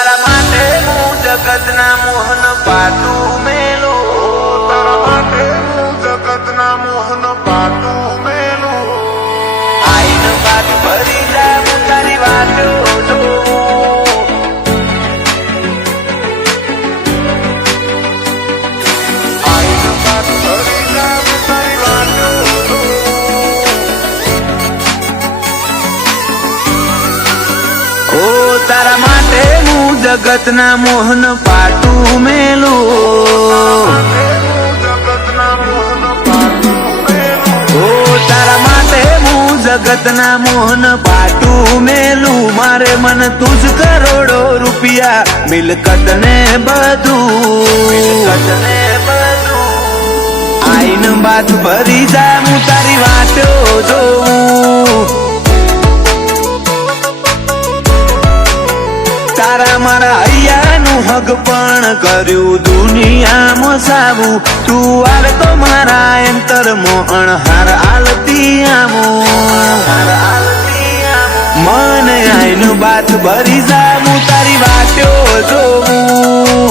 તારા માટે હું જગતના મોહન પાટું મેલું, તારા માટે હું જગતના મોહન પાટું મેલું. આઈને બાદ ભરી જા હું તારી વાતો જોઉં, આઈને બાદ ભરી જા હું તારી વાતો જોઉં. ઓ તારા માટે હું જગતના મોહન પાટું મેલું, ઓ તારા માટે હું જગતના મોહન પાટું મેલું. મારે મન તુજ કરોડો રૂપિયા મિલકત ને બધું, આઈન બાત ભરી જા હું તારી વાતો જોઉં. તારા મારા હૈયાનું હક પણ કર્યું દુનિયામાં સાવું. તું આવે તો મારા અંતરમાં અણહાર આલતી આવું, મને આઈન બાત ભરી જા હું તારી વાતો જોઉં.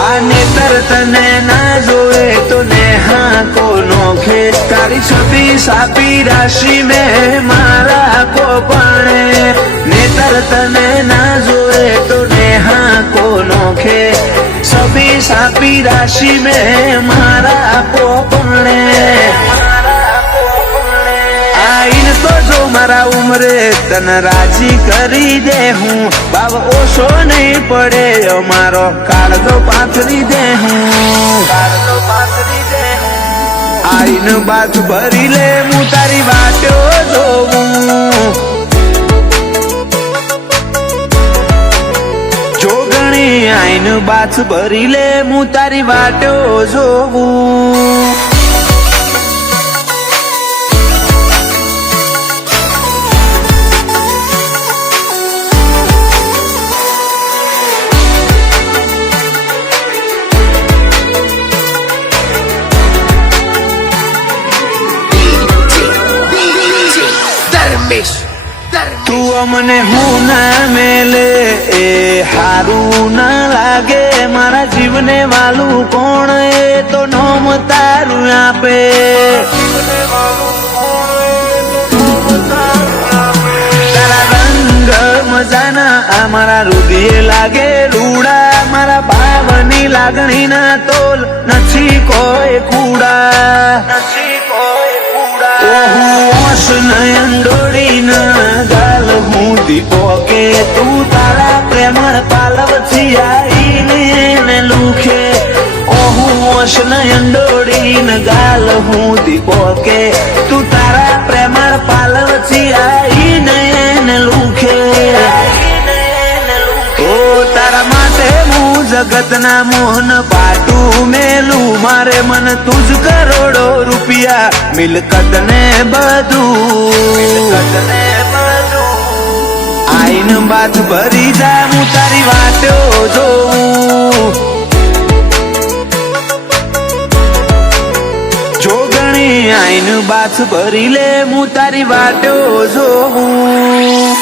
આ નેતર તને ના જોએ તો નેહા કોનો ખેત. તારી છબી સાપી રાશિ મેં મારા કોપણે. નેતર તને ના જોએ તો નેહા કોનો ખેત. છબી સાપી રાશિ મેં મારા કોપણે. આઈન તો જો મારા ઉમરે તને રાજી કરી દે હું. ભાવ ઓછો નહીં પડે અમારો કાળજો પાથરી દે હું. આઈન બાત ભરી લે હું તારી વાતો જોઉં. જોગણી આઈન બાત ભરી લે હું તારી વાતો જોઉં. તું અમને હું ના મેલે એ હારું ના લાગે. મારા જીવને વાલું કોણ એ તો નોમ તારું આપે. તારા રંગ મજાના આ મારા હૃદય લાગે રૂડા. મારા ભાવની લાગણી ના તોલ નથી કોઈ કુડા. નયન ડોળીના ગાલ હું દીપો કે તું તારા પ્રેમળ પાલવથી આઈને લુખે. ઓહું નયન ડોળીના ગાલ હું દીપો કે તું તારા પ્રેમળ પાલવથી આઈને લુખે. ઓ તારા માટે હું જગતના મોહન પાટું મેલું. મારે મન તુજ કરોડો રૂપિયા મિલકત ને બધું, આઈન બાત ભરી જા હું તારી વાતો જોઉં. જોગણી આઈન બાત ભરી લે હું તારી વાતો જોઉં.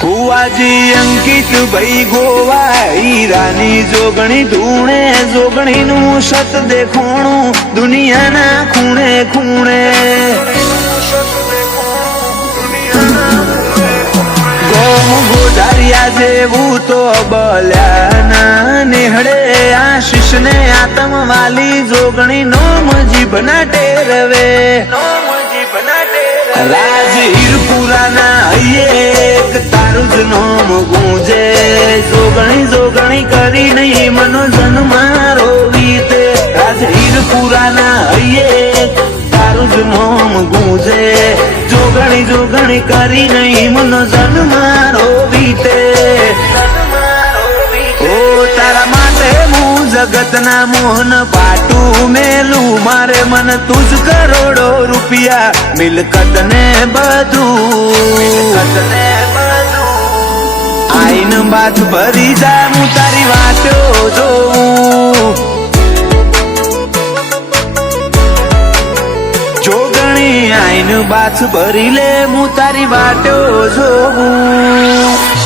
ભુવાજી અંકિત ભાઈ ગોવા હીરાની જોગણી ધૂણે. જોગણી નું સત દેખોણું દુનિયાના ખૂણે ખૂણે. ગોમ ગોધારિયા જેવું તો બલ્યા ના નેહડે. આશીષ ને આતમ વાલી જોગણી નોમ જીભના ટેરવે. રાજ હીરપુરાના એક તારું જ નોમ ગુંજે. જોગણી જોગણી કરી નહીં મનો જન્મારો વીતે. રાજ હીરપુરાના એક તારું જ નોમ ગુંજે. જોગણી જોગણી કરી નહીં મનો જન્મારો વીતે. ઓ તારા માટે હું જગતના મોહન પાટું મેલું. મારે મન તું જ કરોડો રૂપિયા મિલકત ને બધું આઈન બાથ ભરી જા હું તારી વાટો જોઉં જોગણી આઈન બાથ ભરી લે હું તારી વાટો જોઉં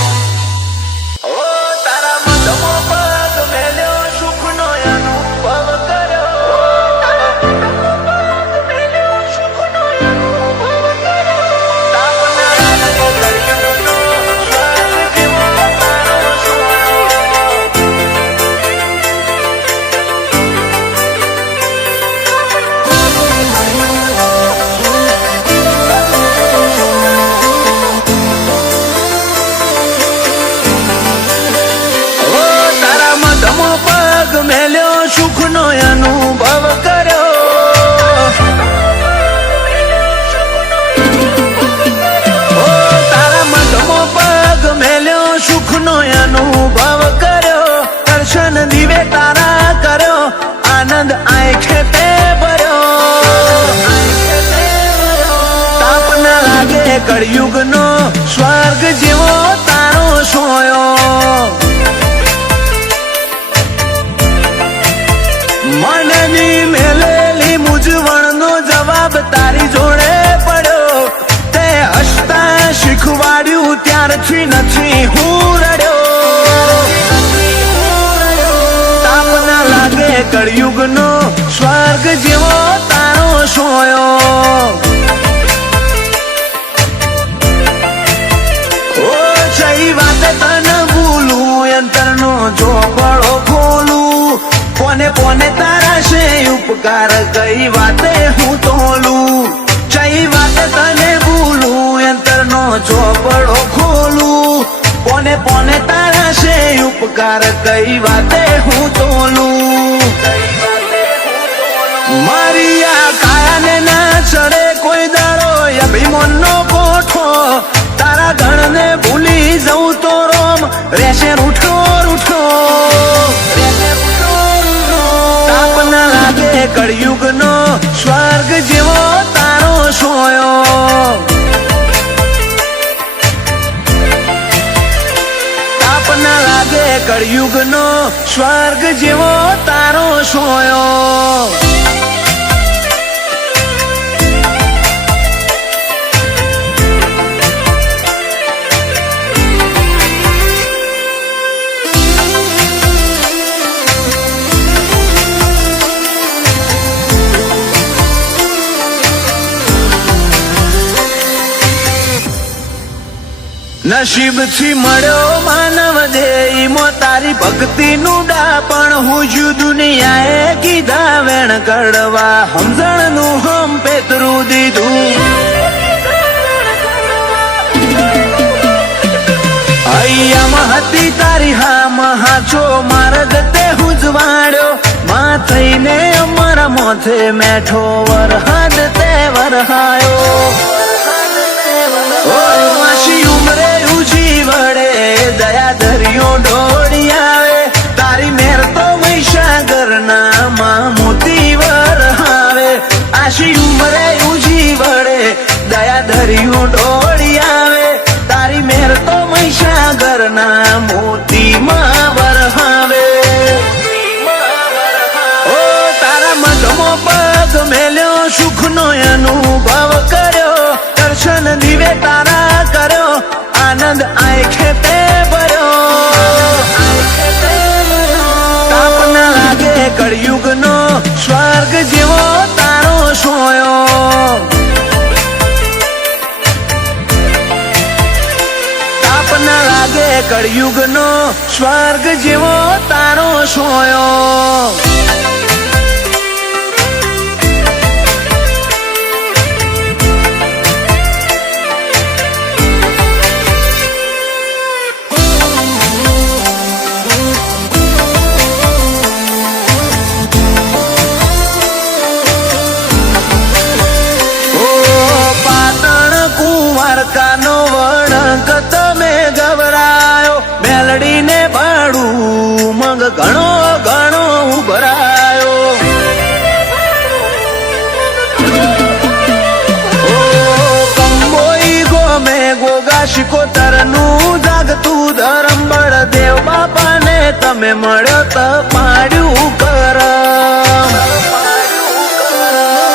પગ મેલ્યો સુખનો અનુભવ કર્યો ઓ તારા મધમાં પગ મેલ્યો સુખનો અનુભવ કર્યો દર્શન દીવે તારા કર્યો આનંદ આંખે તે ભર્યો તાપ ના લાગે કળયુગનો સ્વર્ગ જેવો તારો સોયો મનની મેલેલી મૂંઝવણનો જવાબ તારી જોડે પડ્યો તે હસતા શીખવાડ્યું ત્યારથી નથી હું રડ્યો તાપ ના લાગે કળયુગનો સ્વર્ગ જેવો તારો સોયો ઓ સહી વાત તને ભૂલું અંતરનો ચોપડો ખોલું કોને કોને તારા છે ઉપકાર કઈ વાતે હું તોલું કઈ વાતે તને ભૂલું અંતરનો ચોપડો ખોલું કોને કોને તારા છે ઉપકાર કઈ વાતે હું તોલું મારી આ કાયાને ના ચડે કોઈ દાડો અભિમાનનો કોઠો તારા ગણને ભૂલી જવું તો રોમ રહેશે રૂઠો રૂઠો તાપ ના લાગે કળયુગનો સ્વર્ગ જેવો તારો સોયો તાપ ના લાગે કળયુગનો સ્વર્ગ જેવો તારો સોયો નસીબથી મળ્યો માનવ દેહીમાં તારી ભક્તિનું ડાપણ હું જુ દુનિયાએ કીધા વેણ કડવા સમજણનું હમ પેતરું દીધું હૈયામાં હતી તારી હા હાચો માર્ગ તે હું જ વાળ્યો માં થઈને અમારા મોથે મેઠો વરહાદ તે વરહાયો આશી ઉમરે ઉજી વડે દયા ધરિયો ઢોળી આવે તારી મેર તો મહીસાગર ના મોતી વરહાવે આશી ઉમરે ઉજી વડે દયા ધરિયો ઢોળી આવે તારી મેર તો મહીસાગર ના મોતી માં વરહાવે ઓ તારા મધમાં પગ મેલ્યો સુખનો અનુભવ કર્યો દર્શન દીવે તારા કર્યો આનંદ આંખે તે ભર્યો તાપ ના લાગે કળયુગનો સ્વર્ગ જેવો તારો સોયો તાપ ના લાગે કળયુગનો સ્વર્ગ જેવો તારો સોયો કાનો વળંક તમે ગભરાયો મેલડીને ભાડું મગ ઘણો ઘણો ઉભરાયો શિકોતરનું જાગતું ધરમ બળદેવ બાપાને તમે મળ્યો તો પાડ્યું કરમ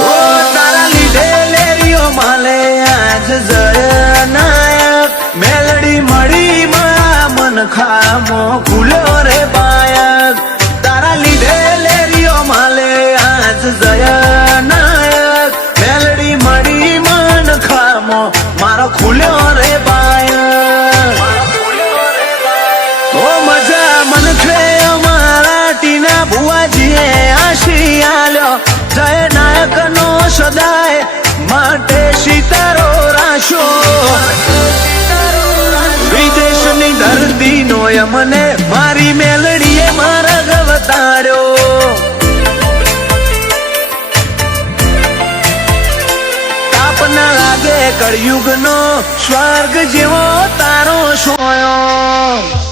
ઓ તારા લીધે લેરીઓ માલે આજ જય નાયક મેલડી મળી મારા મન ખામો ખુલ્યો રે બાયક તારા લીધે લેરીઓ માલે આજ જય નાયક મેલડી મળી મન ખામો મારો ખુલ્યો રે બાયક ઓ મજા મન છે અમારા ટીના ભુવાજીએ આશી આલ્યો જય નાયક નો સદાય માટે સિતારો રાશો વિદેશની ધરતી નો મને મારી મેલડીએ માર્ગ બતાડ્યો તાપ ના લાગે કળયુગ નો સ્વર્ગ જેવો તારો સોયો